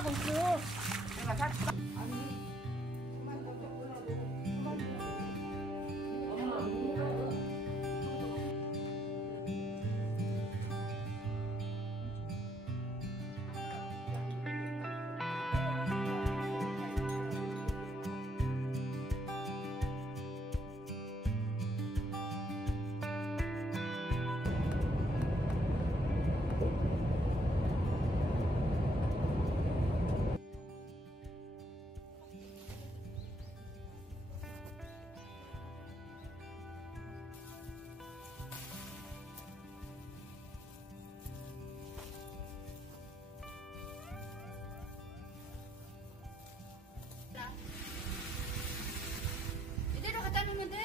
하고 있어. 내가 샀어. 이대로 갖다 놓으면 돼?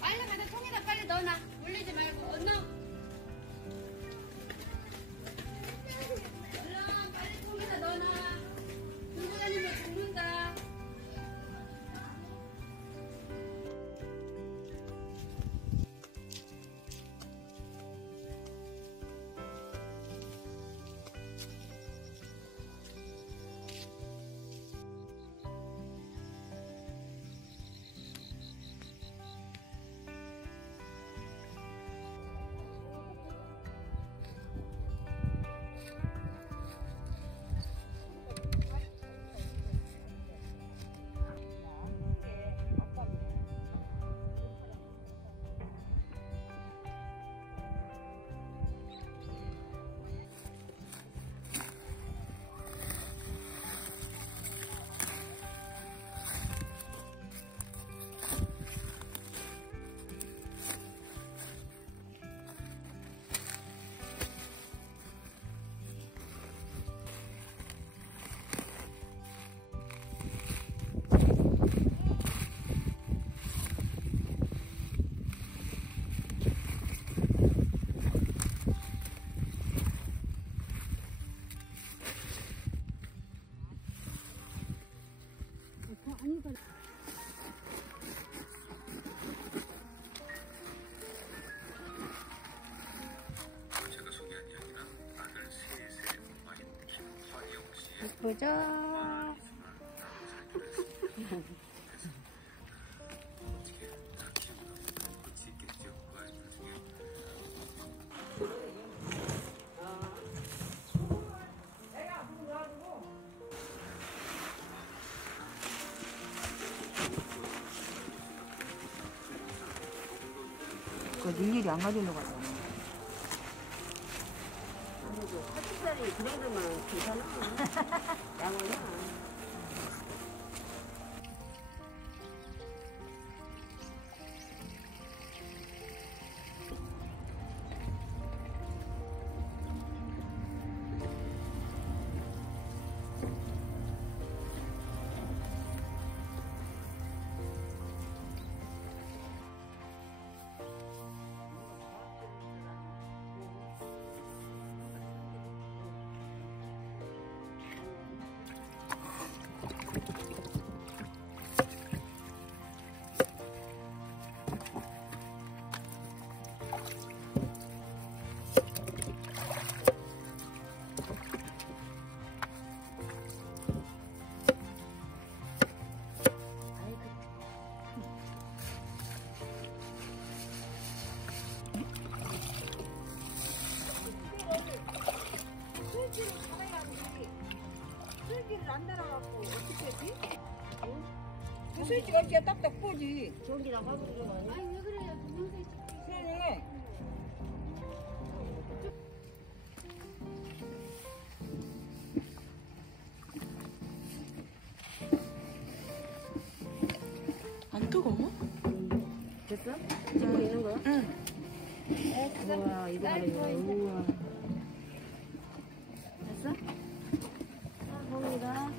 빨리 가서 통에다 빨리 넣어놔. 올리지 말고 얼른. 얼른 빨리 통에다 넣어놔. 들고 다니면 죽는다. 제가 소개한 이야기는 아들 셋의 엄마인 김화영 씨의 예쁘죠? 어떻게 다 키우나 그럴 수 있겠죠. 그 아이들 중에 그 일일이 안 가지려고 하잖아. 그래도 80살이 그 정도면 괜찮아. 양호야. 슬기를 안 달아갖고 어떻게 하지? 그 슬기가 없이 딱딱 보지. 저기랑 하고 들어가야 아니 왜 그래요? 동영상에 세상에. 안 뜨거워? 됐어? 찍고 있는 거야? 응. 우와, 이거 봐라, 이거. 우와. 됐어? 봅니다.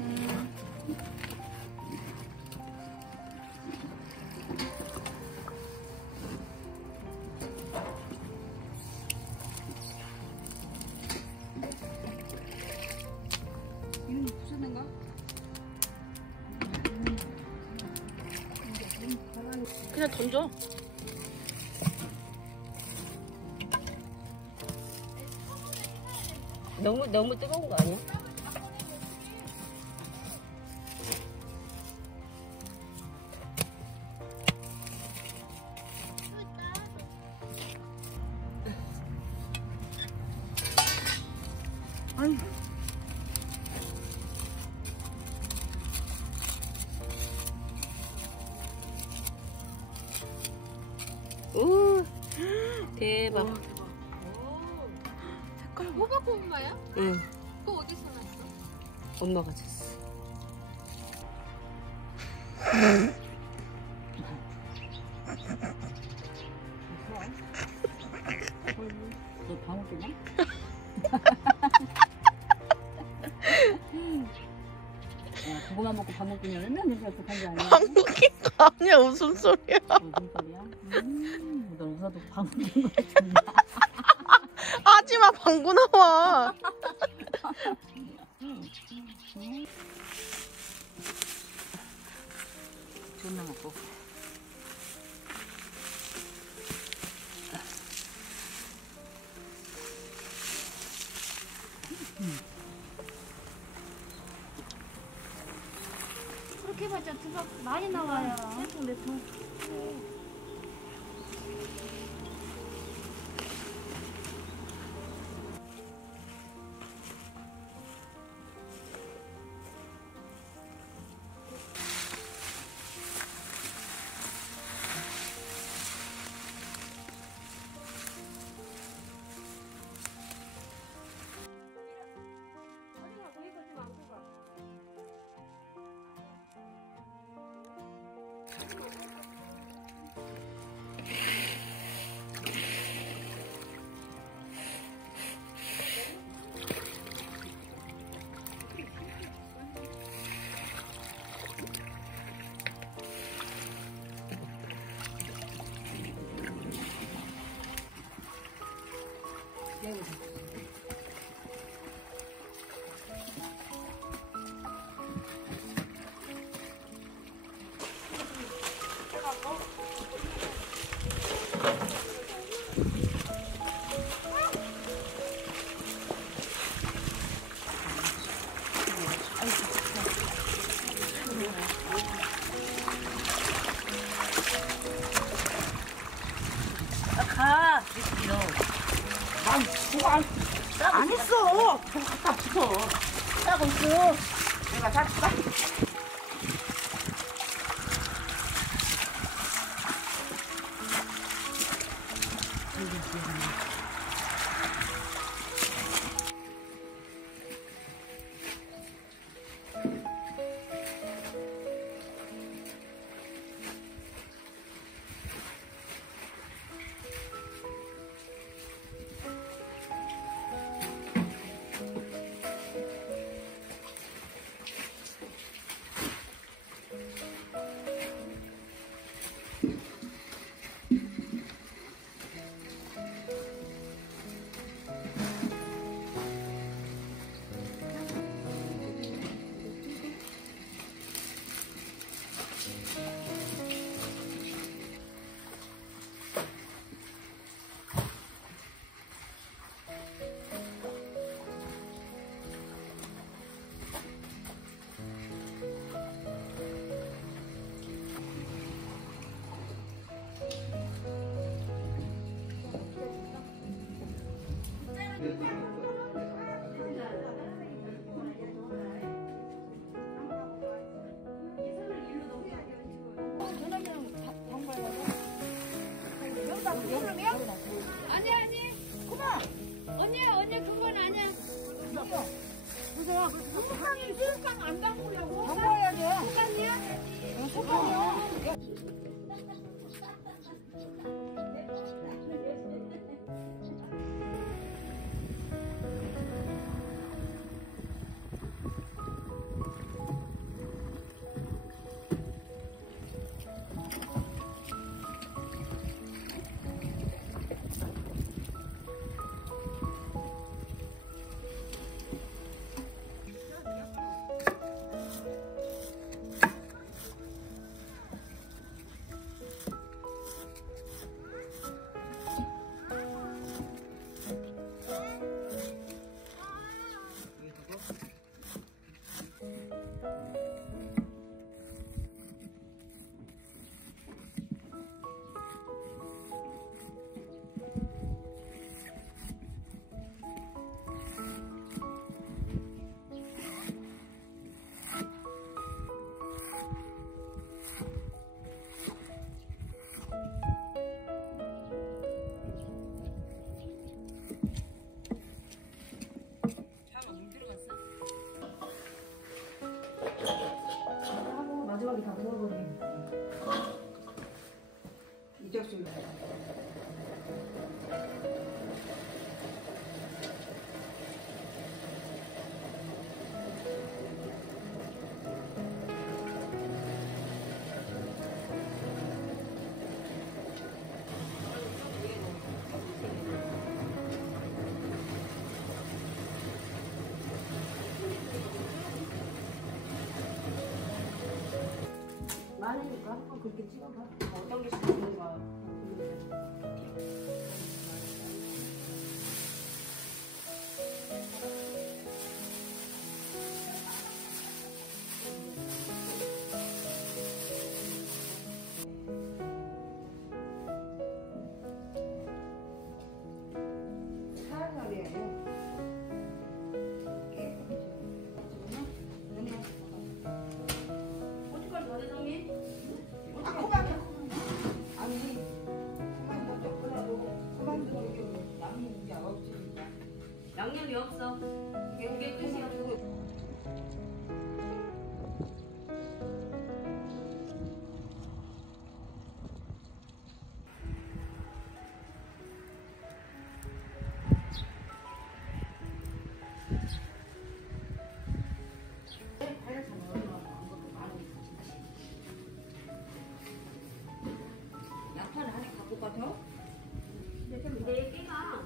이건 부서진가? 그냥 던져. 너무 뜨거운 거 아니야? 아유. 오, 대박. 색깔 봐. 호박 고구마야? 응, 그거 어디서 났어? 엄마가 줬어. 너 방울이냐? 야, 그거만 먹고 밥 먹기는 얼마나 행복한 줄 아냐? 방귀인 거 아니야, 무슨 소리야. 무슨 소리야? 너 웃어도 밥 먹는 거 같은데. 하지마, 방구 나와. 존나 먹고. 그렇게 해봤자 두박 많이 나와요. 몇 통. 가! 이리로. 안 했어! 저거 갖다 붙어. 따고 있어. 내가 잡을까? 마지막에 다 부어버리네. 이적수. 많으니까 한번 그렇게 찍어봐. 어떤 게 좋은지 봐. 살살 해야 돼. 고춧가루 더 대장님? 아니, 그만 먼저 끓여도 그만 좀 이게 양이 이제 없으니까. 양념이 없어. 이게 끝이야. 약판을 하나 갖고 가서 근데 깨가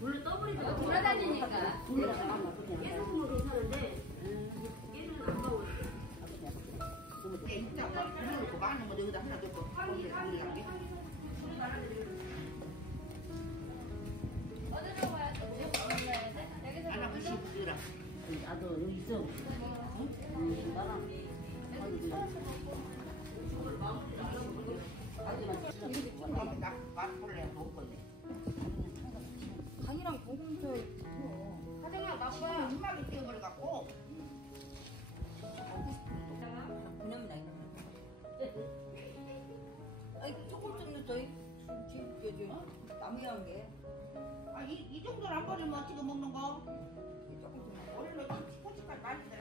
물로 떠버리다가 돌아다니니까 깨소금은 괜찮은데 깨는 안 가고 진짜 막 그냥 그거 하는 거 여기다 하나 넣고 거기에 담기게. 어디로 가야 돼? 여기서 하나 그 시부라. 나도 여기 있어. 나랑. 맛볼래 먹을 건데. 간이랑 고구마도 화장량 지금 나빠. 음악이 뛰어버려 갖고. 그냥 나 아니 조금 좀 넣었어. 지금 남이한 게. 아 이 정도는 안 버리면 어떻게 먹는 거? 조금 좀 원래 솔직하게 맛있어.